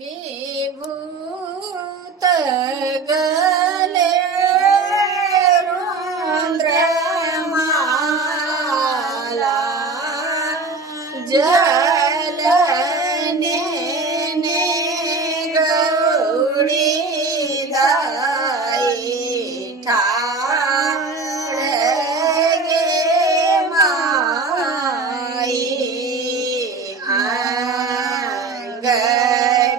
विभूत गले रुद्रमाला जलने ने गौरी दाई ठाड़ गे माई अंग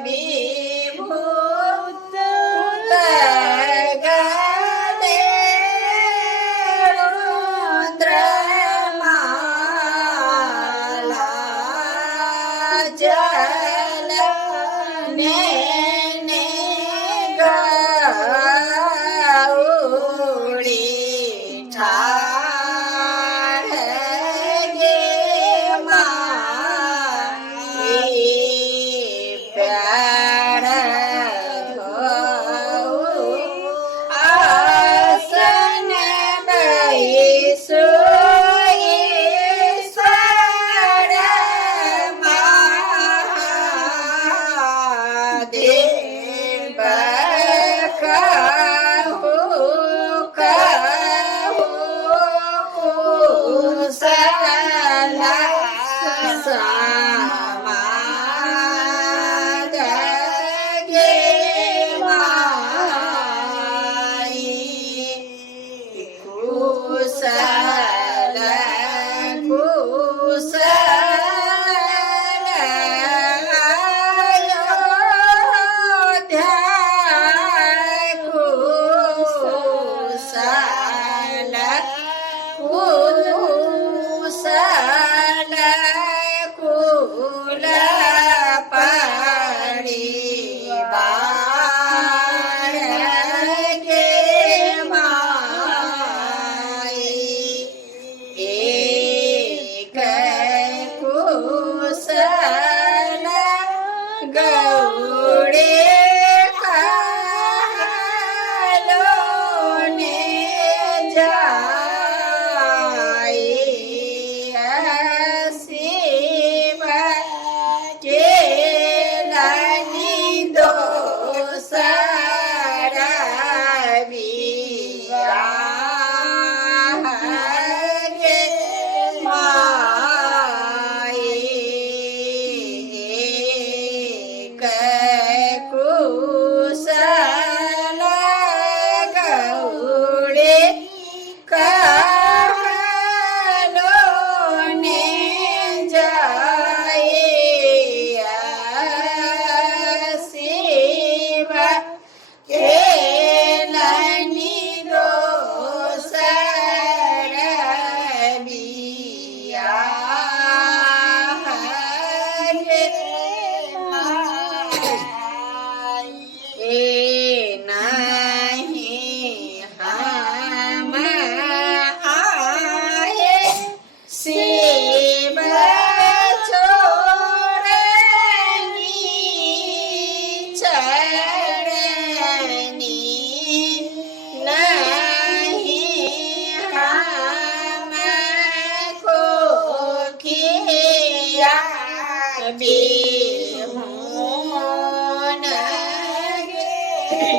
विभूत गले रुद्रमाला जलने ने गौरी ठाड़ गे माई प्यार हो आसन बैसोई ईश्वर महादेव कहु कुशल समाद गे माई कुशल कुशल अयोध्या कुशल कुशल कुल परिवार गे माई एक कुशल गौड़े कालो ने जाई शिव के लनी दोसर बियाह गे माई एक कुशल गौड़े कालो ने जाए शिव के लनी दोसर बियाह गे माई ए नहीं हम आए शिव छोड़नी चरनी नहीं हमको किया बिहुन गे